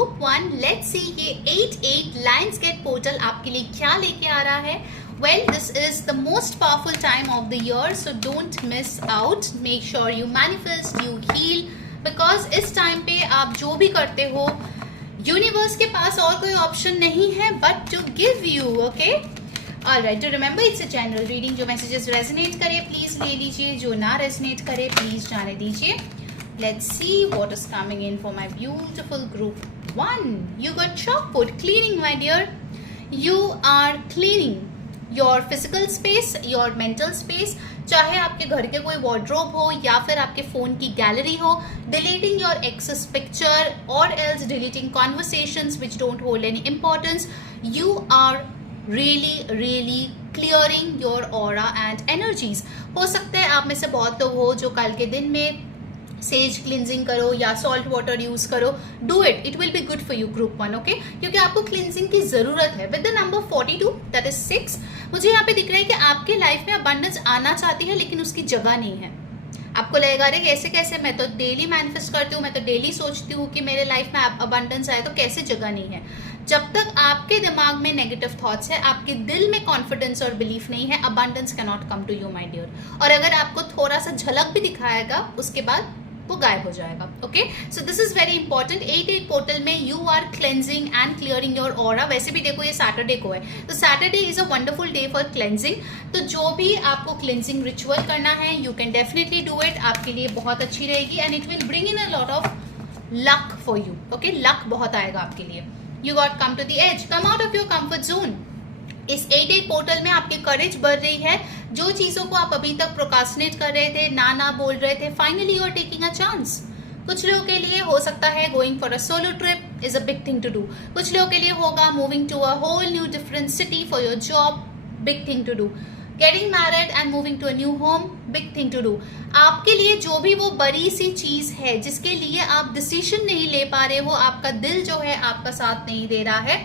Group 1 let's see ये 8 Lions gate portal आपके लिए क्या लेके आ रहा है। Well, this is the most powerful time of the year, so don't miss out. Make sure you manifest, you heal, because इस time पे आप जो भी करते हो यूनिवर्स के पास और कोई ऑप्शन नहीं है but to give you, okay? Alright, to remember it's a general reading. जो मैसेजेस रेजोनेट करे प्लीज ले लीजिए, जो ना रेजोनेट करे प्लीज जाने दीजिए. Let's see what is coming in for my beautiful group 1. You got chalk put cleaning, my dear. You are cleaning your physical space, your mental space. चाहे आपके घर के कोई wardrobe हो या फिर आपके फोन की गैलरी हो, deleting your ex's picture or else deleting conversations which don't hold any importance. You are really clearing your aura and energies. हो सकता है आप में से बहुत लोग हो जो कल के दिन में सेज क्लिनजिंग करो या सॉल्ट वाटर यूज करो. Do it will be good for you group 1, okay? क्योंकि आपको क्लिनजिंग की जरूरत है. With the number 42 that is 6, मुझे यहाँ पे दिख रहा है कि आपके लाइफ में अबंडेंस आना चाहती है लेकिन उसकी जगह नहीं है. आपको लगेगा रे कैसे कैसे, मैं तो डेली मैनिफेस्ट करती हूँ, मैं तो डेली सोचती हूँ कि मेरे लाइफ में अबंडेंस आए, तो कैसे जगह नहीं है. जब तक आपके दिमाग में नेगेटिव थॉट्स है, आपके दिल में कॉन्फिडेंस और बिलीफ नहीं है, abundance can not come to you my dear. और अगर आपको थोड़ा सा झलक भी दिखाएगा उसके बाद वो गायब हो जाएगा. Okay, so this is very important. 8 portal में you are cleansing and clearing your aura. वैसे भी देखो ये सैटरडे को है, तो Saturday is a wonderful day for cleansing. तो जो भी आपको क्लेंजिंग रिचुअल करना है you can definitely do it. आपके लिए बहुत अच्छी रहेगी and it will bring in a lot of luck for you. Okay, luck बहुत आएगा आपके लिए. You got come to the edge, come out of your comfort zone. इस 8 पोर्टल में आपकी करेज बढ़ रही है. जो चीजों को आप अभी तक प्रोकास्टिनेट कर रहे थे, ना बोल रहे थे, finally you are taking a chance. कुछ लोगों के लिए हो सकता है going for a solo trip is a big thing to do. कुछ लोगों के लिए होगा moving to a whole new different city for your job, big thing to do. Getting married and moving to a new home, big thing to do. आपके लिए जो भी वो बड़ी सी चीज है जिसके लिए आप डिसीजन नहीं ले पा रहे हो, आपका दिल जो है आपका साथ नहीं दे रहा है,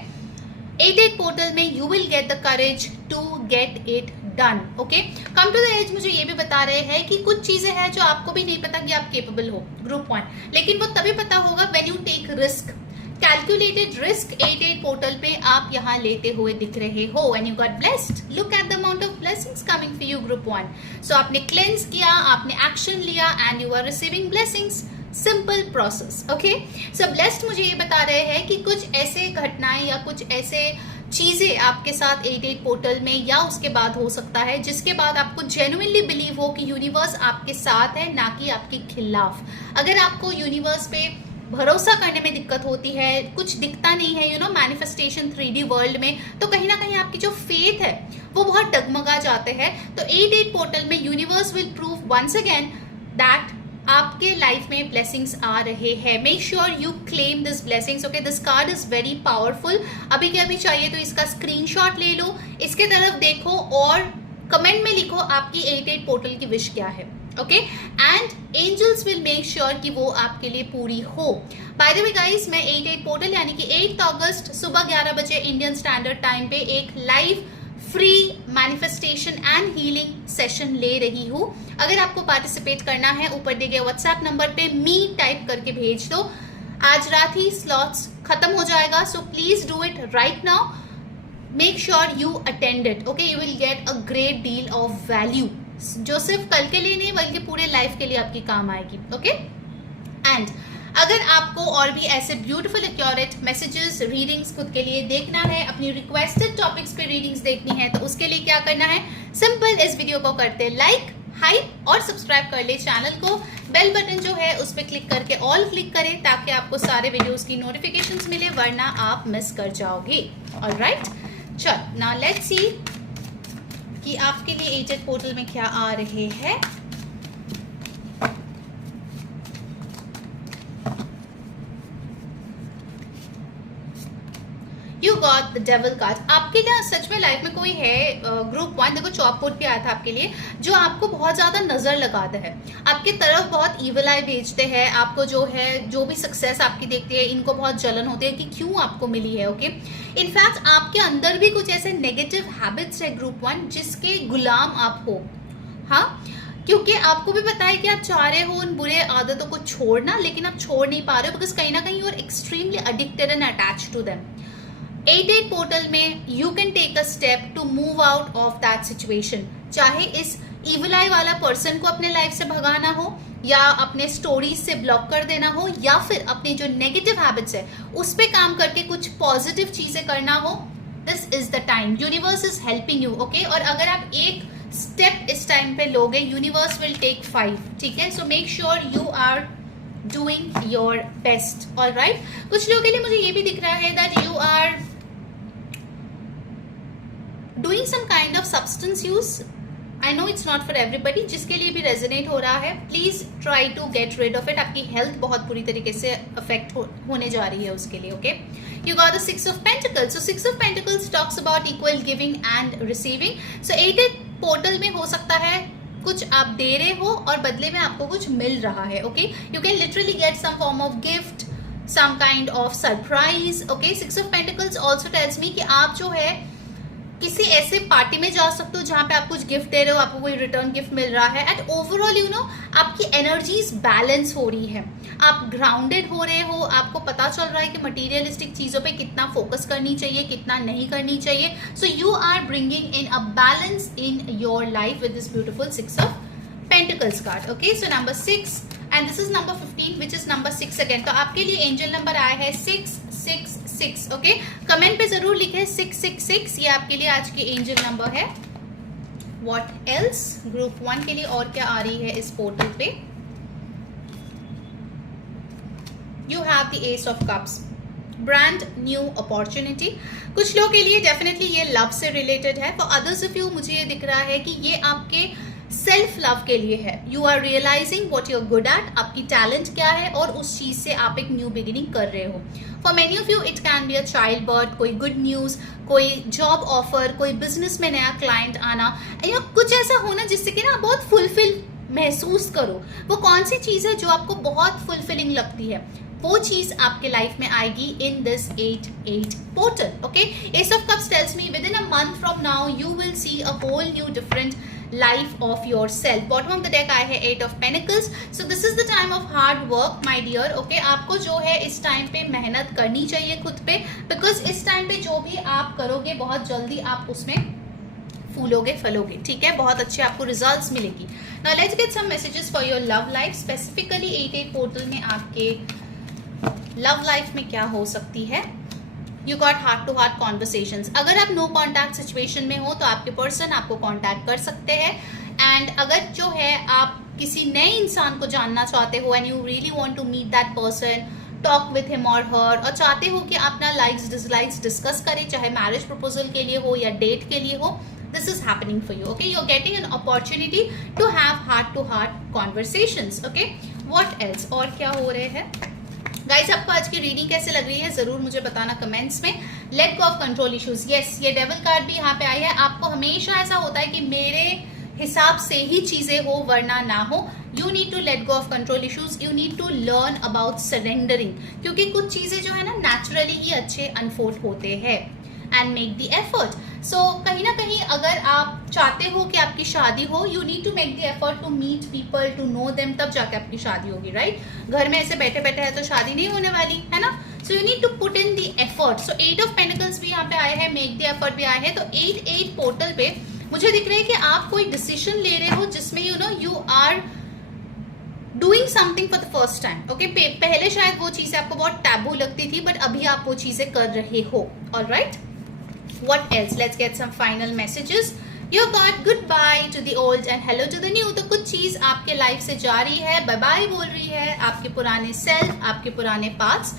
8 पोर्टल में you will get the courage to get it done. Okay, come to the edge मुझे ये भी बता रहे हैं कि कुछ चीजें हैं जो आपको भी नहीं पता कि आप केपेबल हो ग्रुप 1, लेकिन वो तभी पता होगा when you take risk. Calculated risk 8 portal पे आप यहाँ लेते हुए दिख रहे हो and you got blessed. Look at the amount of blessings coming for you group 1. So आपने क्लेंस किया, आपने एक्शन लिया and you are receiving blessings. Simple process. Okay, so blessed मुझे ये बता रहे हैं कि कुछ ऐसे घटनाएं या कुछ ऐसे चीजें आपके साथ 8 पोर्टल में या उसके बाद हो सकता है जिसके बाद आपको जेन्युइनली बिलीव हो कि यूनिवर्स आपके साथ है, ना कि आपके खिलाफ. अगर आपको यूनिवर्स पे भरोसा करने में दिक्कत होती है, कुछ दिखता नहीं है, you know, manifestation 3D world में, तो कहीं ना कहीं आपकी जो फेथ है वो बहुत डगमगा जाते हैं. तो 8 पोर्टल में universe will prove once again that आपके लाइफ में ब्लेसिंग्स आ रहे हैं. Make sure you claim this blessings. Okay, this card is very powerful. अभी के अभी चाहिए तो इसका स्क्रीनशॉट ले लो, इसके तरफ देखो और कमेंट में लिखो आपकी 8 पोर्टल की विश क्या है. Okay, and angels will make sure कि वो आपके लिए पूरी हो. बाय द वे गाइस, मैं 8 पोर्टल यानी कि 8 अगस्त सुबह 11 बजे इंडियन स्टैंडर्ड टाइम पे एक live free manifestation and healing session ले रही हूँ. अगर आपको पार्टिसिपेट करना है, ऊपर दिए गए व्हाट्सएप नंबर पे मी टाइप करके भेज दो. आज रात ही स्लॉट्स खत्म हो जाएगा, so please do it right now. Make sure you attend it. Okay, you will get a great deal of value जो सिर्फ कल के लिए नहीं बल्कि पूरे लाइफ के लिए आपकी काम आएगी. ओके, एंड अगर आपको और भी ऐसे ब्यूटीफुल एक्यूरेट मैसेजेस रीडिंग्स खुद के लिए देखना है, अपनी रिक्वेस्टेड टॉपिक्स पे रीडिंग्स देखनी है, तो उसके लिए क्या करना है, सिंपल. इस वीडियो को करते लाइक, हाइप और सब्सक्राइब कर ले चैनल को. बेल बटन जो है उस पर क्लिक करके ऑल क्लिक करें ताकि आपको सारे वीडियोस की नोटिफिकेशंस मिले, वरना आप मिस कर जाओगे. ऑलराइट, चल नाउ लेट्स सी कि आपके लिए 8 पोर्टल में क्या आ रहे हैं. You got the devil card. आपके लिए सच में लाइफ में कोई है ग्रुप 1, देखो चॉपपुट भी आया था आपके लिए, जो आपको बहुत ज्यादा नजर लगाता है, आपके तरफ बहुत इविल आई भेजते हैं. आपको जो है, जो भी सक्सेस आपकी देखते हैं, इनको बहुत जलन होती है कि क्यों आपको मिली है. ओके, इनफैक्ट आपके अंदर भी कुछ ऐसे नेगेटिव हैबिट्स है ग्रुप 1 जिसके गुलाम आप हो. हाँ, क्योंकि आपको भी पता है कि आप चाह रहे हो उन बुरे आदतों को छोड़ना, लेकिन आप छोड़ नहीं पा रहे हो बिकॉज कहीं ना कहीं you are extremely addicted and attached to them. 88 portal में you can take a step to move out of that situation. चाहे इस इविल आई वाला पर्सन को अपने लाइफ से भगाना हो, या अपने स्टोरीज से ब्लॉक कर देना हो, या फिर अपने जो नेगेटिव हैबिट्स है उस पर काम करके कुछ पॉजिटिव चीजें करना हो, this is the time. Universe is helping you, okay. और अगर आप एक स्टेप इस टाइम पे लोगे, यूनिवर्स विल टेक 5, ठीक है। So make sure you are doing your best, alright. कुछ लोगों के लिए मुझे ये भी दिख रहा है that you are doing some kind of substance use. I know it's not for everybody, जिसके लिए भी रेजोनेट हो रहा है please try to get rid of it. आपकी हेल्थ बहुत बुरी तरीके से अफेक्ट होने जा रही है उसके लिए, okay. You got the 6 of pentacles. So 6 of pentacles talks about equal giving and receiving. So 88 portal में हो सकता है कुछ आप दे रहे हो और बदले में आपको कुछ मिल रहा है, okay. You can literally get some form of gift, some kind of surprise, okay. 6 of pentacles also tells me कि आप जो है किसी ऐसे पार्टी में जा सकते हो जहां पे आप कुछ गिफ्ट दे रहे हो, आपको कोई रिटर्न गिफ्ट मिल रहा है, एंड ओवरऑल यू नो आपकी एनर्जीज बैलेंस हो रही है, आप ग्राउंडेड हो रहे हो, आपको पता चल रहा है कि मटीरियलिस्टिक चीजों पे कितना फोकस करनी चाहिए, कितना नहीं करनी चाहिए। So you are bringing in a balance in your life with this beautiful 6 of pentacles card, okay. So number 6 and this is number 15 which is number 6 again. तो आपके लिए एंजल नंबर आया है 666, ओके। कमेंट पे जरूर लिखे 666, ये आपके लिए आज की एंजल नंबर है। व्हाट एल्स ग्रुप 1 के लिए और क्या आ रही है इस पोर्टल पे? You have the S of cups, brand new opportunity. कुछ लोगों के लिए डेफिनेटली ये लव से रिलेटेड है। फॉर अदर्स ऑफ यू मुझे ये दिख रहा है कि ये आपके सेल्फ लव के लिए है। You are realising what you are good at, आपकी टैलेंट क्या है और उस चीज से आप एक न्यू बिगिनिंग कर रहे हो। For many of you it can be a child birth, कोई गुड न्यूज, कोई जॉब ऑफर, कोई बिजनेस में नया क्लाइंट आना, या कुछ ऐसा होना जिससे कि ना बहुत फुलफिल महसूस करो। वो कौन सी चीज है जो आपको बहुत फुलफिलिंग लगती है, वो चीज आपके लाइफ में आएगी in this 88 portal, okay. Ace of cups tells me within a month from now you will see a whole new different life of yourself. Bottom of the deck आया है 8 of Pentacles. So this is the time of hard work, my dear. Okay, आपको जो है इस time पे मेहनत करनी चाहिए खुद पे, because इस टाइम पे जो भी आप करोगे बहुत जल्दी आप उसमें फूलोगे फलोगे, ठीक है। बहुत अच्छे आपको रिजल्ट्स मिलेगी। Now let's get some messages for your love life. Specifically 88 portal में आपके लव लाइफ में क्या हो सकती है? You got heart to heart conversations. अगर आप नो कॉन्टैक्ट सिचुएशन में हो तो आपके पर्सन आपको कॉन्टैक्ट कर सकते हैं, एंड अगर जो है आप किसी नए इंसान को जानना चाहते हो and you really want to meet that person, talk with him और हर, और चाहते हो कि अपना लाइक्स डिसलाइक्स डिस्कस करें, चाहे मैरिज प्रपोजल के लिए हो या डेट के लिए हो, this is happening for you, okay. You are getting an opportunity to have heart to heart conversations, okay. What else और क्या हो रहे हैं गाइस? आपको आज की रीडिंग कैसे लग रही है जरूर मुझे बताना कमेंट्स में। Late go of control issues, yes ये डेविल कार्ड भी यहाँ पे आई है। आपको हमेशा ऐसा होता है कि मेरे हिसाब से ही चीजें हो वरना ना हो। You need to let go of control issues, you need to learn about surrendering, क्योंकि कुछ चीजें जो है ना नेचुरली ही अच्छे अनफोल्ड होते हैं, एंड मेक द एफर्ट। सो कहीं ना कहीं अगर आप चाहते हो कि आपकी शादी हो, you need to make the effort to meet people, to know them, तब जाके आपकी शादी होगी, राइट। घर में ऐसे बैठे बैठे है तो शादी नहीं होने वाली है ना। So you need to put in the effort. So 8 of pentacles भी यहाँ पे आए हैं, मेक द एफर्ट भी आए हैं। तो 88 पोर्टल पे मुझे दिख रहा है कि आप कोई डिसीजन ले रहे हो जिसमें you are doing something for the first time, okay. पहले शायद वो चीजें आपको बहुत टैबू लगती थी, बट अभी आप वो चीजें कर रहे हो, alright. What else? Let's get some final messages. You got goodbye to the old and hello to the new. तो कुछ चीज आपके लाइफ से जा रही है, बाय बाय बोल रही है आपके पुराने सेल्फ, आपके पुराने पाथ्स,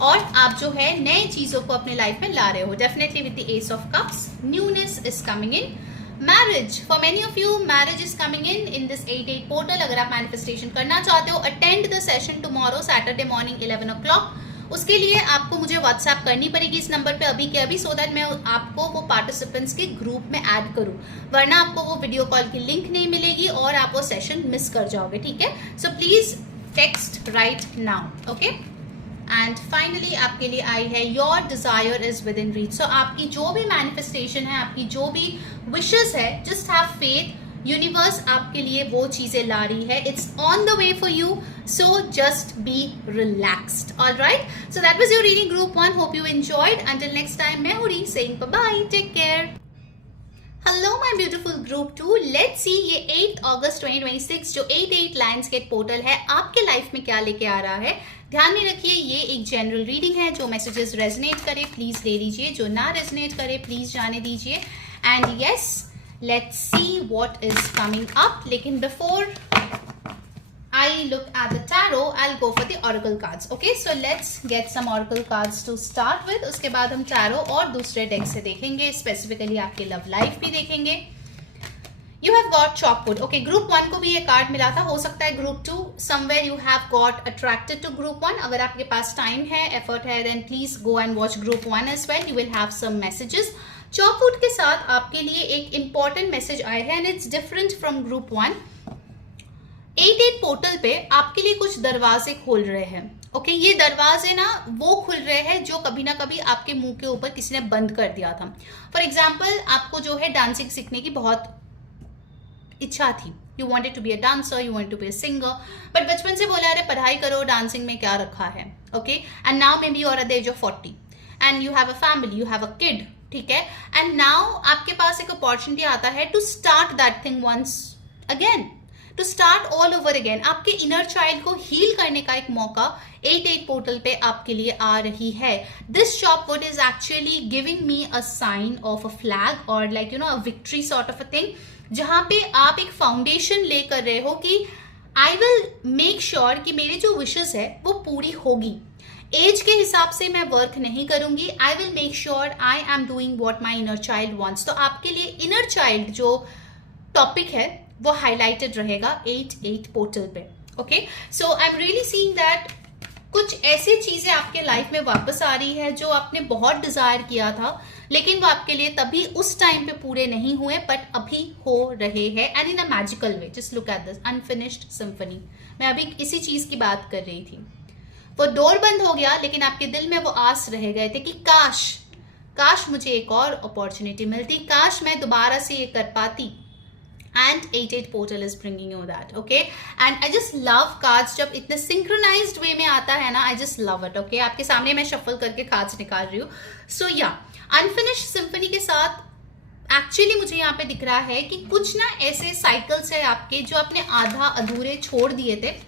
और आप जो है नए चीजों को अपने लाइफ में ला रहे हो। Definitely with the S of cups, newness is coming in. Marriage, for many of you marriage is coming in this 88 portal. अगर आप मैनिफेस्टेशन करना चाहते हो, attend the session tomorrow Saturday morning 11 o'clock। उसके लिए आपको मुझे व्हाट्सएप करनी पड़ेगी इस नंबर पे अभी के अभी, सो दैट मैं आपको वो पार्टिसिपेंट्स के ग्रुप में ऐड करूं, वरना आपको वो वीडियो कॉल की लिंक नहीं मिलेगी और आप वो सेशन मिस कर जाओगे, ठीक है। So please text right now, okay. And finally आपके लिए आई है your desire is within reach. So आपकी जो भी मैनिफेस्टेशन है, आपकी जो भी विशेस है, जस्ट हैव फेथ, यूनिवर्स आपके लिए वो चीजें ला रही है. It's on the way for you, so just be relaxed. Alright, so that was your reading group 1. Hope you enjoyed. Until next time, मैं हूं री saying bye, take care. Hello my beautiful group 2. Let's see ये 8 अगस्त 2026 जो 88 Lionsgate portal है आपके life में क्या लेके आ रहा है. ध्यान में रखिए ये एक जनरल रीडिंग है. जो मैसेजेस रेजोनेट करे प्लीज ले लीजिए, जो ना रेजोनेट करे प्लीज जाने दीजिए. And yes, let's see what is coming up. लेकिन before I look at the tarot, I'll go for the oracle cards. Okay, so let's get some oracle cards to start with. उसके बाद हम tarot और दूसरे deck से देखेंगे, specifically आपके love life भी देखेंगे. You have got chalkwood. Okay, group 1 को भी ये कार्ड मिला था. हो सकता है group 2 somewhere you have got attracted to group 1. अगर आपके पास टाइम है, effort है, then please go and watch group 1 as well. You will have some messages. chalkwood के साथ आपके लिए एक important message आया है and it's different from group 1. 88 portal पे आपके लिए कुछ दरवाजे खोल रहे हैं. ओके, ये दरवाजे ना वो खुल रहे हैं जो कभी ना कभी आपके मुंह के ऊपर किसी ने बंद कर दिया था. फॉर एग्जाम्पल, आपको जो है डांसिंग सीखने की बहुत इच्छा थी. You wanted to be a dancer, you wanted to be a singer, but बचपन से बोला अरे पढ़ाई करो, डांसिंग में क्या रखा है. Okay, and now maybe you are at the age of 40 and you have a family, you have a kid. ठीक है, एंड नाउ आपके पास एक अपॉर्चुनिटी आता है to start that thing once again, to start all over again. आपके inner child को heal करने का एक मौका 88 पोर्टल पे आपके लिए आ रही है. This chop wood is actually giving me a sign of a flag और like you know a victory sort of a thing, जहां पे आप एक फाउंडेशन ले कर रहे हो कि आई विल मेक श्योर कि मेरे जो विशेस है वो पूरी होगी. एज के हिसाब से मैं वर्क नहीं करूंगी. I will make sure I am doing what my inner child wants. तो आपके लिए इनर चाइल्ड जो टॉपिक है वो हाईलाइटेड रहेगा 88 पोर्टल पे. Okay, so I am really seeing that कुछ ऐसी चीजें आपके लाइफ में वापस आ रही है जो आपने बहुत डिजायर किया था, लेकिन वो आपके लिए तभी उस टाइम पे पूरे नहीं हुए, बट अभी हो रहे हैं and in a magical way. Just look at this unfinished symphony. मैं अभी इसी चीज की बात कर रही थी. वो डोर बंद हो गया, लेकिन आपके दिल में वो आस रह गए थे कि काश मुझे एक और अपॉर्चुनिटी मिलती, काश मैं दोबारा से ये कर पाती. And 88 portal is bringing you that, okay? And I just love cards जब इतने synchronized way में आता है ना, I just love it, okay? आपके सामने मैं shuffle करके cards निकाल रही हूँ. So yeah, unfinished symphony के साथ एक्चुअली मुझे यहाँ पे दिख रहा है कि कुछ ना ऐसे साइकिल्स है आपके जो आपने आधा अधूरे छोड़ दिए थे,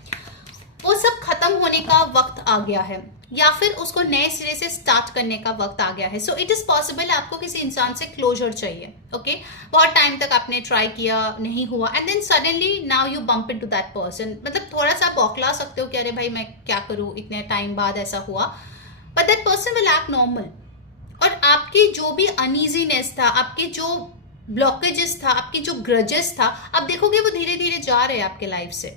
वो सब खत्म होने का वक्त आ गया है, या फिर उसको नए सिरे से स्टार्ट करने का वक्त आ गया है. सो इट इज पॉसिबल आपको किसी इंसान से क्लोजर चाहिए. ओके, बहुत टाइम तक आपने ट्राई किया, नहीं हुआ, and then suddenly now you bump into that person. मतलब थोड़ा सा बौखला सकते हो कि अरे भाई मैं क्या करूं, इतने टाइम बाद ऐसा हुआ, but that person will act normal. और आपकी जो भी अनईजीनेस था, आपके जो ब्लॉकेजेस था, आपके जो ग्रजेस था, अब देखोगे वो धीरे धीरे जा रहे हैं आपके लाइफ से.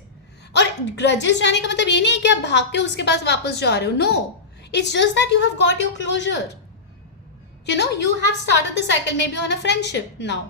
और ग्रजेस जाने का मतलब ये नहीं है कि आप भाग के उसके पास वापस जा रहे हो. No, it's just that you have got your closure. You know, you have started the cycle maybe on a friendship now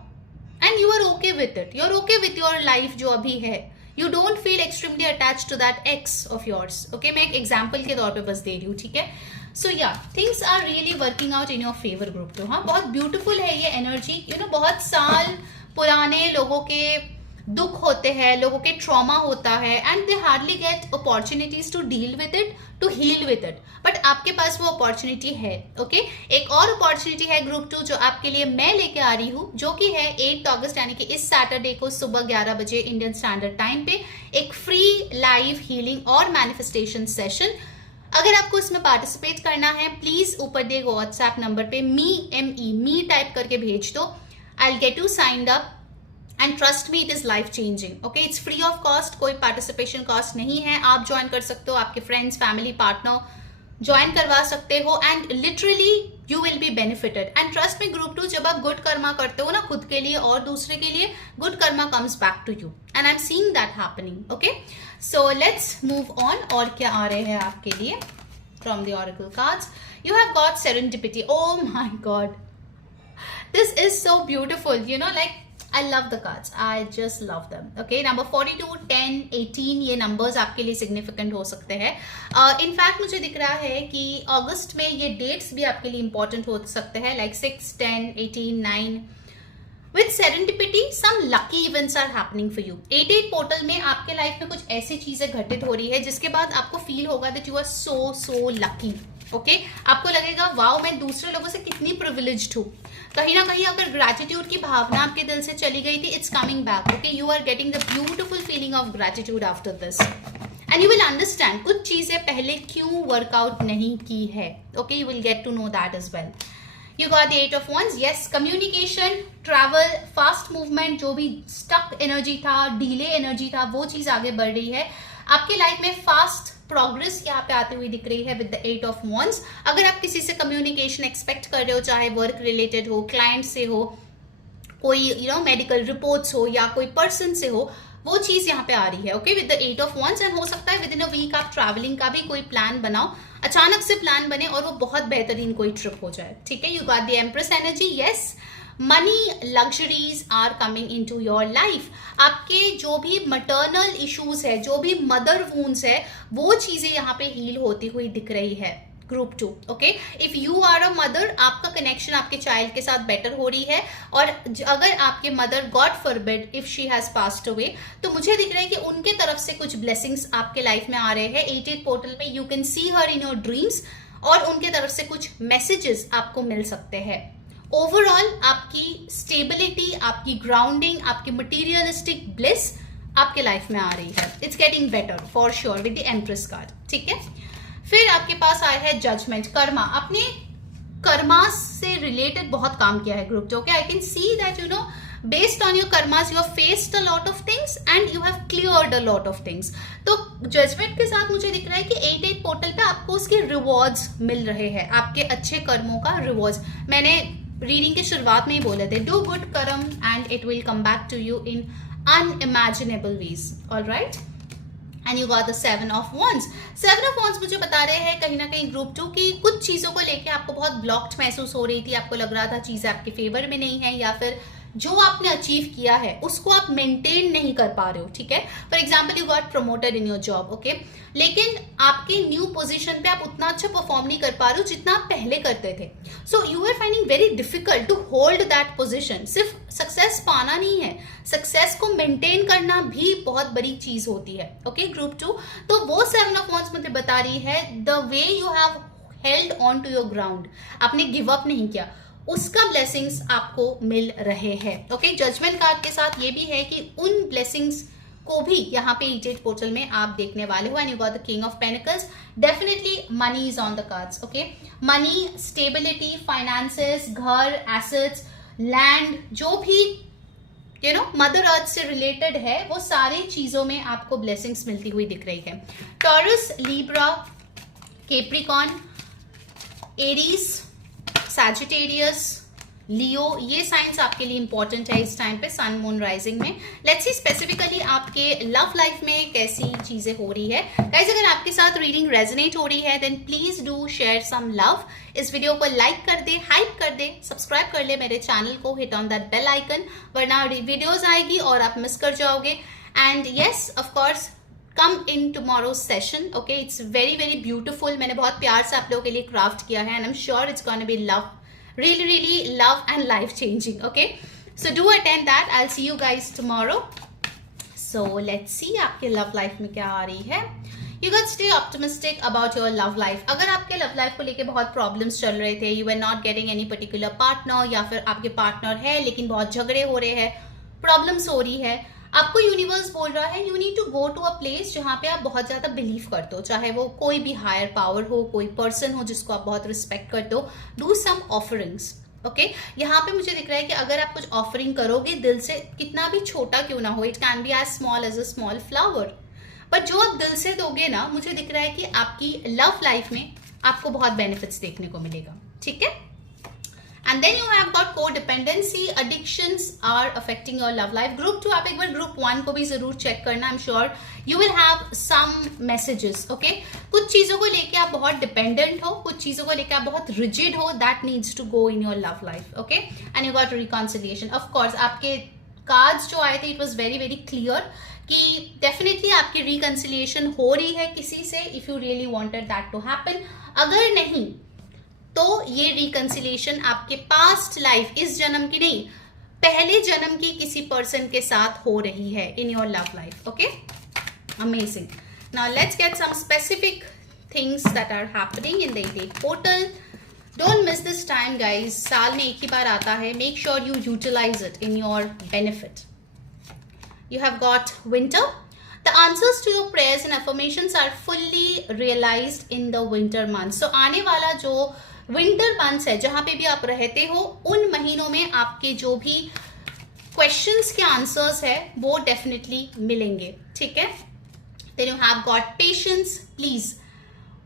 and you are okay with it. You are okay with your life जो अभी है. You don't feel extremely attach to that ex of yours. Okay, मैं एक example के तौर पे बस दे रही हूँ. ठीक है, so yeah things are really working out in your favour group 2. हाँ, बहुत ब्यूटिफुल है ये एनर्जी. यू नो, बहुत साल पुराने लोगों के दुख होते हैं, लोगों के ट्रॉमा होता है, and they hardly get opportunities to deal with it, to heal with it, but आपके पास वो अपॉर्चुनिटी है. ओके, एक और अपॉर्चुनिटी है ग्रुप 2 जो आपके लिए मैं लेके आ रही हूँ, जो कि है 8 अगस्त यानी कि इस सैटरडे को सुबह 11 बजे इंडियन स्टैंडर्ड टाइम पे एक फ्री लाइव हीलिंग और मैनिफेस्टेशन सेशन. अगर आपको इसमें पार्टिसिपेट करना है, प्लीज ऊपर दिए व्हाट्सएप नंबर पे मी टाइप करके भेज दो. I will get you signed up and trust me, it is life changing. Okay, it's free of cost, कोई पार्टिसिपेशन कॉस्ट नहीं है. आप ज्वाइन कर सकते हो, आपके फ्रेंड्स, फैमिली, पार्टनर ज्वाइन करवा सकते हो, and literally you will be benefited. And trust में ग्रुप 2 जब आप गुड कर्मा करते हो ना खुद के लिए और दूसरे के लिए, good karma comes back to you and I am seeing that happening. Okay, so let's move on. और क्या आ रहे हैं आपके लिए from the oracle cards? You have got serendipity. Oh my god, this is so beautiful. You know, like I love the cards. I just love them. Okay, number 42, 10, 18 ये numbers आपके लिए significant हो सकते हैं. In fact मुझे दिख रहा है कि अगस्त में ये dates भी आपके लिए important हो सकते हैं, like 6, 10, 18, 9. With serendipity, some lucky events are happening for you. 8-8 portal में आपके लाइफ में कुछ ऐसी चीजें घटित हो रही है जिसके बाद आपको फील होगा that you are so lucky. Okay, आपको लगेगा वाओ मैं दूसरे लोगों से कितनी प्रिविलेज्ड हूँ. कहीं ना कहीं अगर ग्रैटिट्यूड की भावना आपके दिल से चली गई थी, it's coming back. Okay, you are getting the beautiful feeling of gratitude after this and you will understand कुछ चीजें पहले क्यों वर्कआउट नहीं की है. Okay, you will get to know that as well. You got the 8 of Wands. Yes, communication, travel, fast movement, जो भी stuck energy था, delay energy था, वो चीज आगे बढ़ रही है. आपके लाइफ में फास्ट प्रोग्रेस यहाँ पे आती हुई दिख रही है विद द 8 of Wands. अगर आप किसी से कम्युनिकेशन एक्सपेक्ट कर रहे हो, चाहे वर्क रिलेटेड हो, क्लाइंट से हो, कोई मेडिकल रिपोर्ट्स हो या कोई पर्सन से हो, वो चीज यहाँ पे आ रही है. Okay, with the 8 of Wands. And हो सकता है विद इन अ वीक आप ट्रैवलिंग का भी कोई प्लान बनाओ, अचानक से प्लान बने और वो बहुत बेहतरीन कोई ट्रिप हो जाए. ठीक है, you got the empress energy. Yes, money luxuries are coming into your life. आपके जो भी मटर्नल इश्यूज है, जो भी मदर वूंड्स है, वो चीजें यहाँ पे हील होती हुई दिख रही है. Group 2. Okay, if you are a mother, आपका कनेक्शन आपके चाइल्ड के साथ बेटर हो रही है. और अगर आपके mother god forbid if she has passed away, तो मुझे दिख रहा है कि उनके तरफ से कुछ ब्लेसिंग्स आपके लाइफ में आ रहे हैं. 8-8 पोर्टल में you can see her in your dreams और उनके तरफ से कुछ मैसेजेस आपको मिल सकते हैं. ओवरऑल आपकी स्टेबिलिटी, आपकी ग्राउंडिंग, आपकी मटीरियलिस्टिक ब्लिस आपके लाइफ में आ रही है. It's getting better for sure with the empress card. ठीक है, फिर आपके पास आया है जजमेंट, कर्मा. अपने कर्मा से रिलेटेड बहुत काम किया है group 2. Okay, I can see that based on your karmas you have faced a lot of things and you have cleared a lot of things. तो जजमेंट के साथ मुझे दिख रहा है कि 8-8 पोर्टल पे आपको उसके रिवॉर्ड्स मिल रहे हैं, आपके अच्छे कर्मों का रिवॉर्ड्स. मैंने रीडिंग की शुरुआत में ही बोले थे, do good karma and it will come back to you in unimaginable ways. Alright, and you got the 7 of Wands. 7 of Wands मुझे बता रहे हैं कहीं ना कहीं ग्रुप 2 की कुछ चीजों को लेके आपको बहुत ब्लॉक्ड महसूस हो रही थी. आपको लग रहा था चीजें आपके फेवर में नहीं है, या फिर जो आपने अचीव किया है उसको आप मेंटेन नहीं कर पा रहे हो. ठीक है, for example you got promoted in your job. Okay, लेकिन आपके न्यू पोजीशन पे आप उतना अच्छा परफॉर्म नहीं कर पा रहे हो जितना आप पहले करते थे. So you are finding very difficult to hold that position. सिर्फ सक्सेस पाना नहीं है, सक्सेस को मेंटेन करना भी बहुत बड़ी चीज होती है. Okay, group 2. तो वो 7 of Wands मुझे बता रही है the way you have held on to your ground, आपने गिव अप नहीं किया, उसका ब्लेसिंग्स आपको मिल रहे हैं. ओके, जजमेंट कार्ड के साथ ये भी है कि उन ब्लेसिंग्स को भी यहाँ पे 8-8 पोर्टल में आप देखने वाले हो. And you got the king of pentacles. Definitely money is on the cards. Okay, money, stability, finances, घर, एसेट्स, लैंड, जो भी मदर अर्थ से रिलेटेड है, वो सारी चीजों में आपको ब्लेसिंग्स मिलती हुई दिख रही है. Taurus, Libra, Capricorn, Aries, Sagittarius, Leo, ये साइंस आपके लिए इंपॉर्टेंट है इस टाइम पे सन मून राइजिंग में. लेट्स सी स्पेसिफिकली आपके लव लाइफ में कैसी चीजें हो रही है. गाइस, अगर आपके साथ रीडिंग रेजोनेट हो रही है then please do share some love. इस वीडियो को लाइक कर दे, हाइप कर दे, सब्सक्राइब कर ले मेरे चैनल को, hit on that bell icon, वरना वीडियोज आएगी और आप मिस कर जाओगे. And yes, of course come in tomorrow's session. Okay, it's very very beautiful. मैंने बहुत प्यार से आप लोगों के लिए क्राफ्ट किया है and I am sure it's gonna be love, really love and life changing. Okay, so do attend that. I'll see you guys tomorrow. So let's see आपके love life में क्या आ रही है. You got stay optimistic about your love life. अगर आपके love life को लेके बहुत problems चल रहे थे, you were not getting any particular partner, या फिर आपके partner है लेकिन बहुत झगड़े हो रहे हैं, problems हो रही है, आपको यूनिवर्स बोल रहा है you need to go to a place जहाँ पे आप बहुत ज्यादा बिलीव करते हो, चाहे वो कोई भी हायर पावर हो, कोई पर्सन हो जिसको आप बहुत रिस्पेक्ट करते हो. Do some offerings. ओके, यहाँ पे मुझे दिख रहा है कि अगर आप कुछ ऑफरिंग करोगे दिल से, कितना भी छोटा क्यों ना हो, it can be as small as a small flower, पर जो आप दिल से दोगे ना, मुझे दिख रहा है कि आपकी लव लाइफ में आपको बहुत बेनिफिट्स देखने को मिलेगा. ठीक है, and then you have got codependency, addictions are affecting your love life. group 2 आप एक बार group 1 को भी जरूर चेक करना. I'm sure you will have some messages. okay, कुछ चीजों को लेके आप बहुत डिपेंडेंट हो, कुछ चीजों को लेके आप बहुत रिजिड हो, that needs to go in your love life. okay, and you got reconciliation. of course आपके कार्ड्स जो आए थे it was very very clear कि डेफिनेटली आपकी reconciliation हो रही है किसी से, if you really wanted that to happen. अगर नहीं तो ये रिकंसिलिएशन आपके पास्ट लाइफ, इस जन्म की नहीं, पहले जन्म की किसी पर्सन के साथ हो रही है in your love life. Okay, amazing. Now let's get some specific things that are happening in the 88 portal. Don't miss this time guys. साल में एक ही बार आता है. Make sure you utilize it in your benefit. You have got winter. The answers to your prayers and affirmations are fully realized in the winter months. So आने वाला जो winter months है, जहाँ पे भी आप रहते हो, उन महीनों में आपके जो भी questions के answers है वो definitely मिलेंगे. ठीक है? Then you have got patience. Please,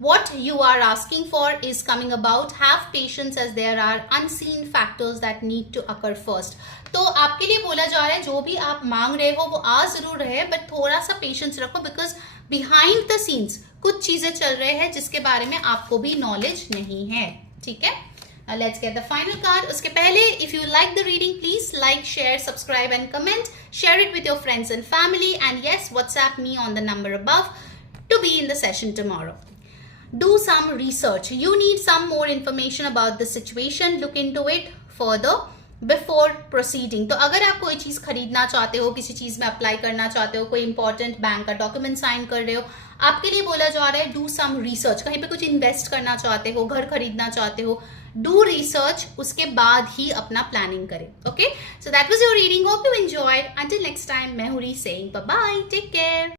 what you are asking for is coming about. Have patience as there are unseen factors that need to occur first. तो आपके लिए बोला जा रहा है जो भी आप मांग रहे हो वो आ जरूर रहे हैं, बट थोड़ा सा पेशेंस रखो, बिकॉज बिहाइंड द सीन्स कुछ चीजें चल रहे हैं जिसके बारे में आपको भी नॉलेज नहीं है. ठीक है, let's get the final card. उसके पहले if you like the reading please like, share, subscribe and comment. Share it with your friends and family, and yes, WhatsApp me on the number above to be in the session tomorrow. Do some research. You need some more information about the situation. Look into it further before proceeding. तो अगर आप कोई चीज़ खरीदना चाहते हो, किसी चीज़ में apply करना चाहते हो, कोई इंपॉर्टेंट बैंक का डॉक्यूमेंट साइन कर रहे हो, आपके लिए बोला जा रहा है डू सम रिसर्च. कहीं पे कुछ इन्वेस्ट करना चाहते हो, घर खरीदना चाहते हो, डू रिसर्च. उसके बाद ही अपना प्लानिंग करें. Okay, so that was your reading. Hope you enjoyed. Until next time, मैं हूँ री saying bye bye. Take care.